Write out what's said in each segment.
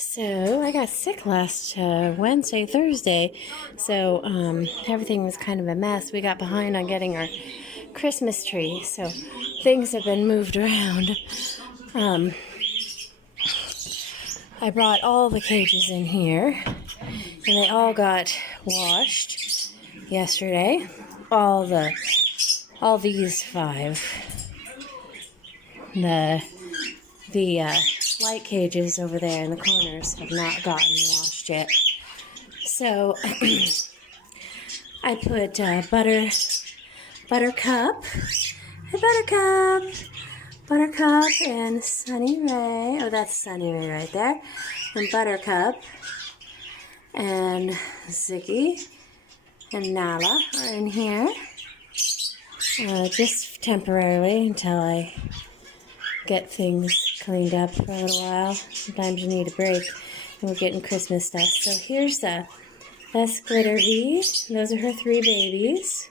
So I got sick last Wednesday, Thursday, so everything was kind of a mess. We got behind on getting our Christmas tree, so things have been moved around. Um, I brought all the cages in here, and they all got washed yesterday. All these five. The light cages over there in the corners have not gotten washed yet. So I put Buttercup, Buttercup, and Sunny Ray. Oh, that's Sunny Ray right there. And Buttercup and Ziggy and Nala are in here, just temporarily until I get things cleaned up for a little while. Sometimes you need a break, and we're getting Christmas stuff. So here's that's Glitter V. Those are her three babies.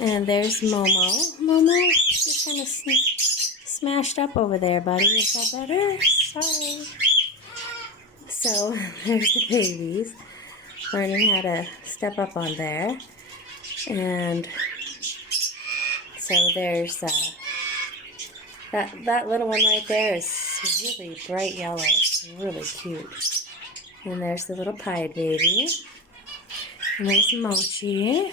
And there's Momo. Momo just kind of smashed up over there, buddy. Is that better? Sorry. So there's the babies, learning how to step up on there. And so there's that little one right there is really bright yellow. It's really cute. And there's the little pied baby. And there's Mochi.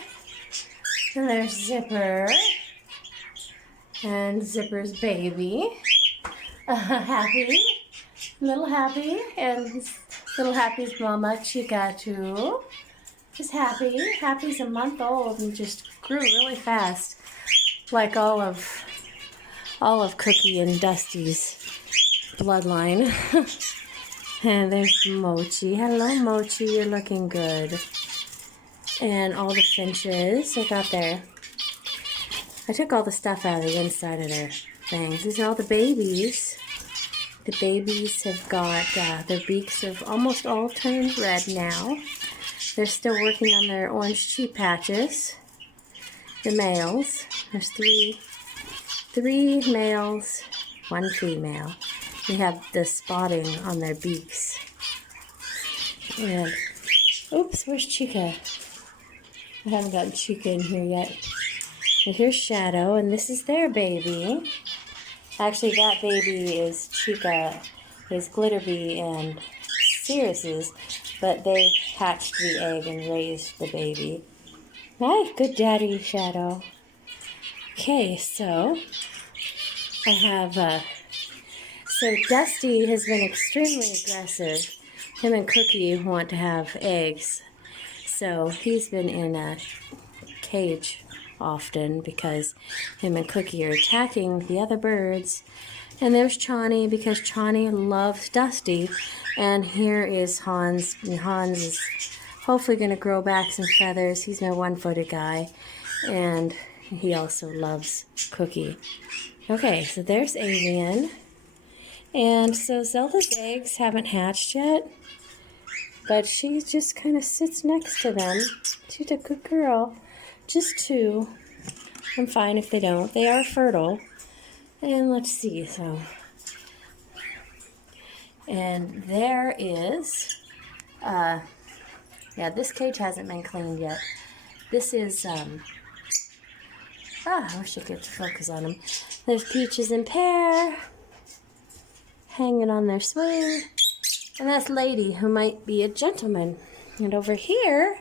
And there's Zipper. And Zipper's baby. Happy. Little Happy. And little Happy's mama, Chica, too. Is Happy. Happy's a month old and just grew really fast. Like all of Cookie and Dusty's bloodline. And there's Mochi. Hello, Mochi. You're looking good. And all the finches. I took all the stuff out of the inside of their things. These are all the babies. The babies have got, their beaks have almost all turned red now. They're still working on their orange cheek patches. The males. There's three males, one female. We have the spotting on their beaks. And, oops, where's Chica? I haven't gotten Chica in here yet. And here's Shadow, and this is their baby. Actually, that baby is Chica, is Glitterbee and Cirrus's, but they hatched the egg and raised the baby. Hi, good daddy, Shadow. Okay, so I have, so Dusty has been extremely aggressive. Him and Cookie want to have eggs. So he's been in a cage often because him and Cookie are attacking the other birds. And there's Chani because Chani loves Dusty. And here is Hans. And Hans is hopefully going to grow back some feathers. He's my one-footed guy. And he also loves Cookie. Okay, so there's Alien. And so Zelda's eggs haven't hatched yet. But she just kind of sits next to them. She's a good girl. Just two. I'm fine if they don't. They are fertile. And let's see. So, and there is, yeah, this cage hasn't been cleaned yet. This is, I wish I could focus on them. There's Peaches and Pear hanging on their swing. And that's Lady, who might be a gentleman. And over here,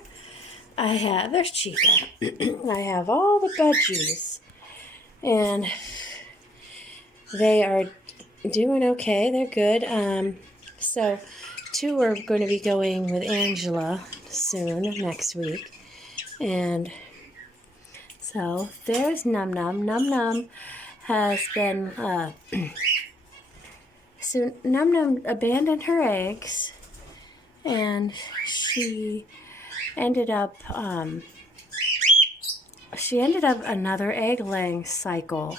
there's Chica. I have all the budgies. And they are doing okay. They're good. So, two are going to be going with Angela soon, next week. And so, there's Num Num. Num Num has been... So Num Num abandoned her eggs, and she ended up another egg-laying cycle.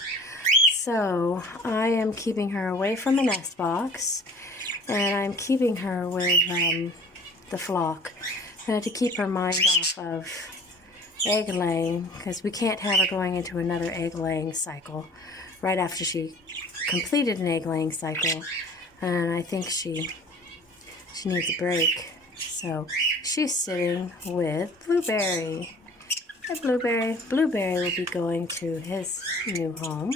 So I am keeping her away from the nest box, and I'm keeping her with the flock. I had to keep her mind off of egg-laying, because we can't have her going into another egg-laying cycle right after she completed an egg-laying cycle, and I think she She needs a break. So she's sitting with Blueberry. Hi, Blueberry. Blueberry will be going to his new home.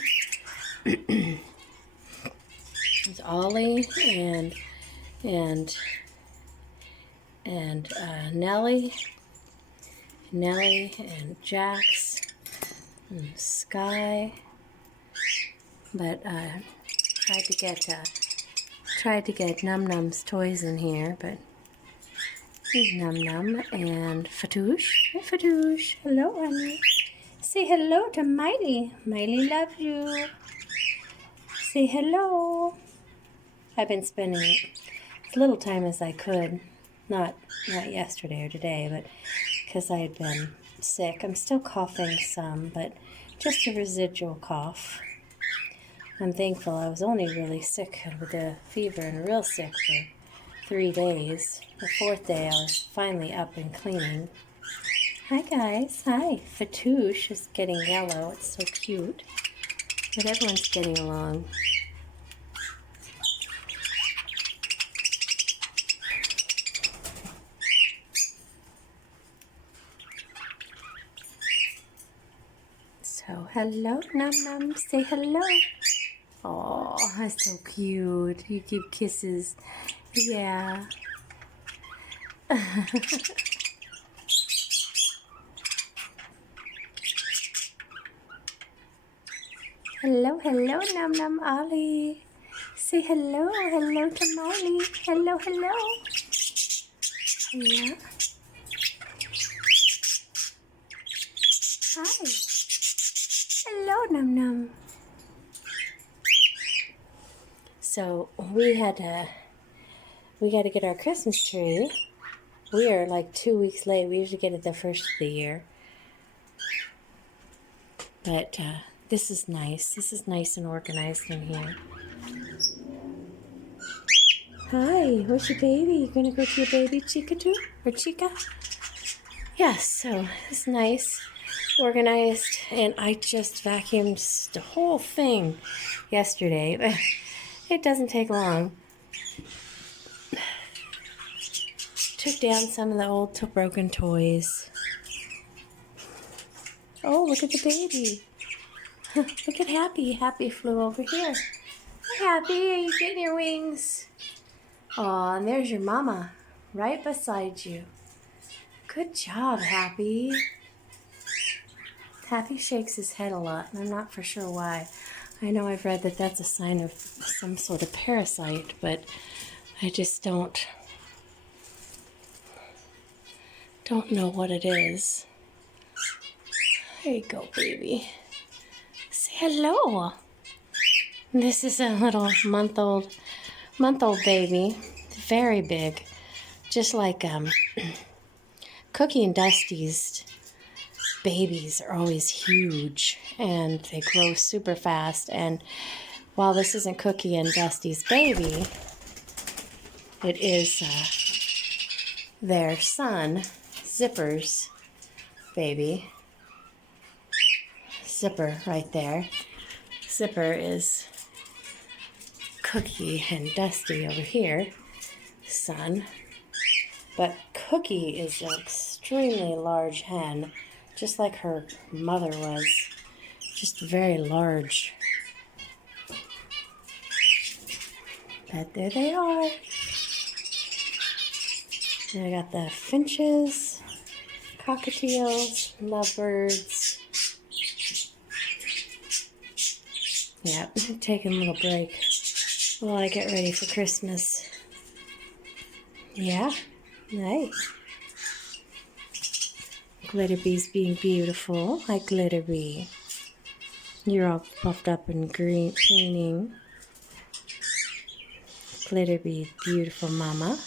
There's Ollie and Nellie and Jax and Sky. But tried to get Num Num's toys in here, but here's Num Num and Fatouche. Hi, Fatouche. Hello, honey. Say hello to Miley. Miley loves you. Say hello. I've been spending as little time as I could. Not yesterday or today, but because I had been sick. I'm still coughing some, but just a residual cough. I'm thankful I was only really sick with a fever and real sick for 3 days. The 4th day I was finally up and cleaning. Hi guys, hi. Fatouche is getting yellow, it's so cute. But everyone's getting along. So hello, Num Num, say hello. Oh, that's so cute. You give kisses. Yeah. Hello, hello, Num Num Ollie. Say hello, hello to Molly. Hello, hello. Yeah. Hi. Hello, Num Num. So we got to get our Christmas tree. We are like 2 weeks late. We usually get it the first of the year. But this is nice. This is nice and organized in here. Hi, where's your baby? You gonna go to your baby, Chica too? Or Chica? Yes, so it's nice, organized, and I just vacuumed the whole thing yesterday. It doesn't take long. Took down some of the old broken toys. Oh, look at the baby. Look at Happy. Happy flew over here. Hi, Happy. Are you getting your wings? Aw, and there's your mama right beside you. Good job, Happy. Happy shakes his head a lot, and I'm not for sure why. I know I've read that that's a sign of some sort of parasite, but I just don't know what it is. There you go, baby. Say hello. This is a little month-old baby. Very big. Just like Cookie and Dusty's babies are always huge, and they grow super fast. And while this isn't Cookie and Dusty's baby, it is their son, Zipper's baby. Zipper right there. Zipper is Cookie and Dusty over here, son. But Cookie is an extremely large hen, just like her mother was. Just very large. But there they are. And I got the finches, cockatiels, lovebirds. Yeah, taking a little break while I get ready for Christmas. Yeah, nice. Glitterbee's being beautiful. Hi, Glitterbee. You're all puffed up and cleaning. Glitterbee, beautiful mama.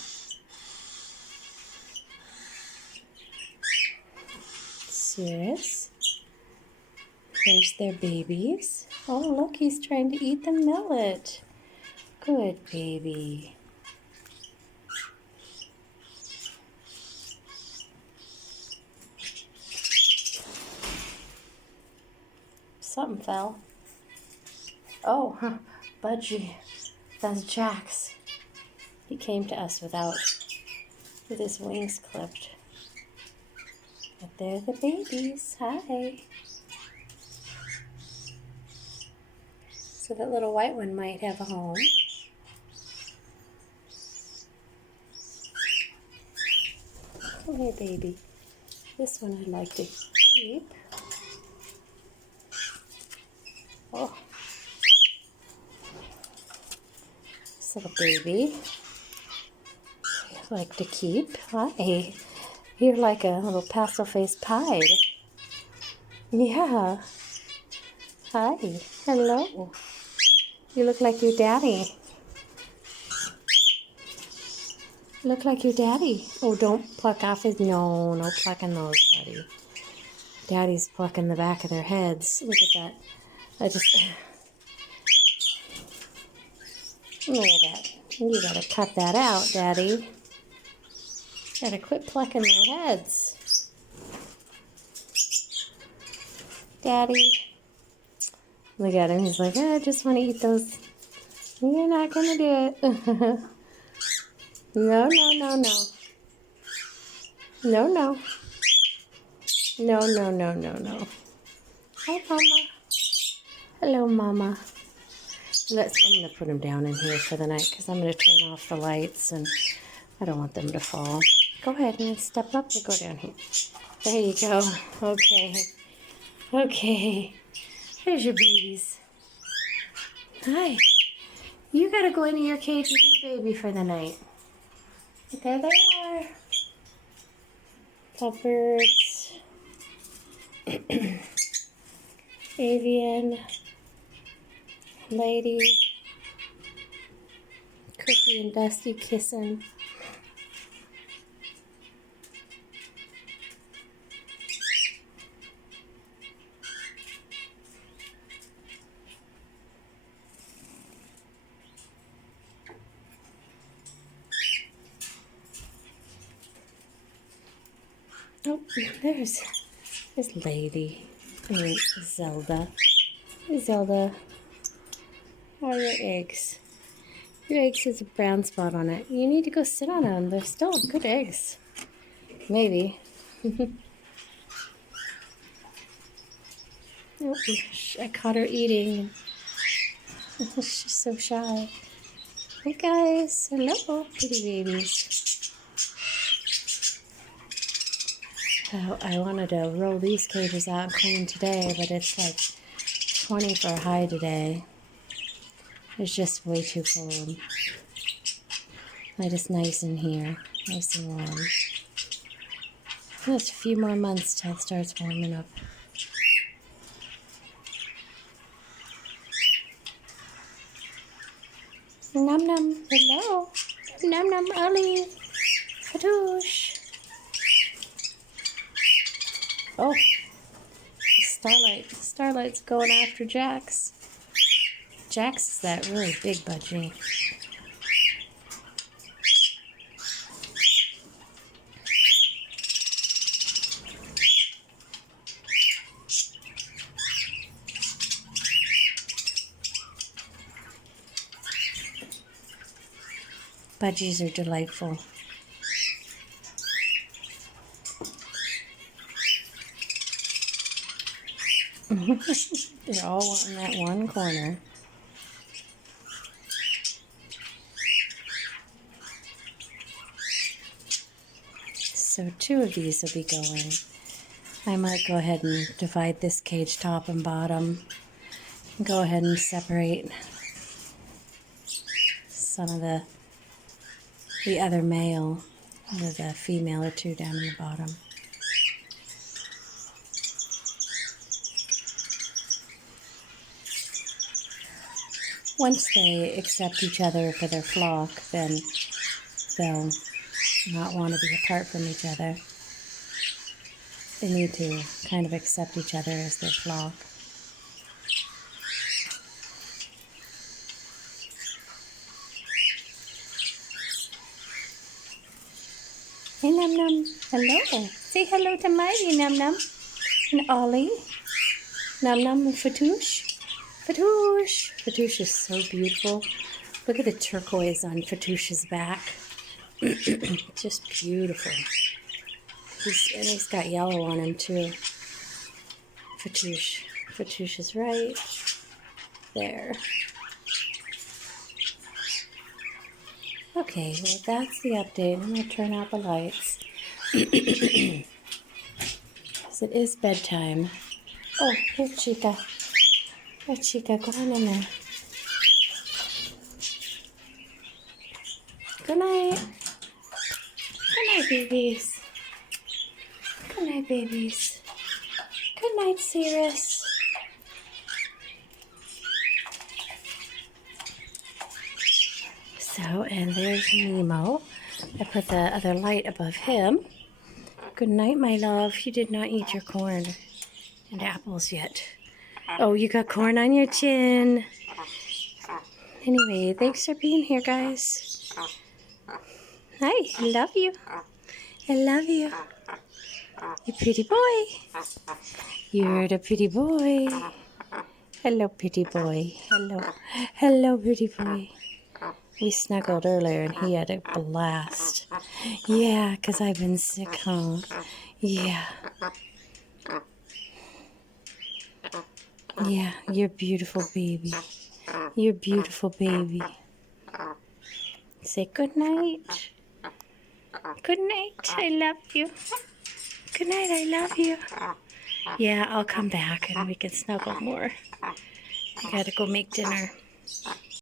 Cirrus. There's their babies. Oh, look, he's trying to eat the millet. Good baby. Something fell. Oh, Budgie. That's Jax. He came to us with his wings clipped. But they're the babies. Hi. So that little white one might have a home. Come here, baby. This one I'd like to keep. Oh. This little baby I'd like to keep. Hi. You're like a little pastel-faced pie. Yeah. Hi. Hello. You look like your daddy. Look like your daddy. Oh, don't pluck off his... No plucking those, buddy. Daddy's plucking the back of their heads. Look at that. Look at that. You gotta cut that out, Daddy. Gotta quit plucking their heads. Daddy. Look at him. He's like, I just want to eat those. You're not gonna do it. No. No. No. Hi, Mama. Hello, Mama. I'm going to put them down in here for the night because I'm going to turn off the lights and I don't want them to fall. Go ahead and step up and go down here. There you go. Okay. Here's your babies. Hi. You got to go into your cage with your baby for the night. There they are. Lovebirds. Avian. Lady. Cookie and Dusty kissing. Oh, there's Lady and Zelda. Zelda, how are your eggs? Your eggs has a brown spot on it. You need to go sit on them. They're still good eggs. Maybe. Oh, I caught her eating. She's so shy. Hey guys, hello, pretty babies. I wanted to roll these cages out and clean today, but it's like 20 for a high today. It's just way too cold. It's nice in here, nice and warm. It's a few more months till it starts warming up. Num num, hello. Num num, Ollie. Fatoosh. Oh, Starlight's going after Jax. Jax is that really big budgie. Budgies are delightful. They're all in that one corner. So 2 of these will be going. I might go ahead and divide this cage top and bottom. Go ahead and separate some of the other male with a female or 2 down in the bottom. Once they accept each other for their flock, then they'll not want to be apart from each other. They need to kind of accept each other as their flock. Hey, Num Num. Hello. Say hello to Miley, Num Num. And Ollie. Num Num and Fatoosh. Fatoosh. Fatoosh is so beautiful. Look at the turquoise on Fatouche's back. Just beautiful. And he's got yellow on him too. Fatouche. Fatouche is right there. Okay, well that's the update. I'm going to turn out the lights. Because it is bedtime. Oh, here, Chica. Here, Chica, go on in there. Good night. Good night, babies. Good night, babies. Good night, Cirrus. So, and there's Nemo. I put the other light above him. Good night, my love. You did not eat your corn and apples yet. Oh, you got corn on your chin. Anyway, thanks for being here, guys. Hi, I love you. I love you. You pretty boy. You're the pretty boy. Hello, pretty boy. Hello. Hello, pretty boy. We snuggled earlier and he had a blast. Yeah, 'cause I've been sick, huh? Yeah. Yeah, you're a beautiful baby. You're a beautiful baby. Say good night. Good night. I love you. Good night. I love you. Yeah, I'll come back and we can snuggle more. I gotta go make dinner.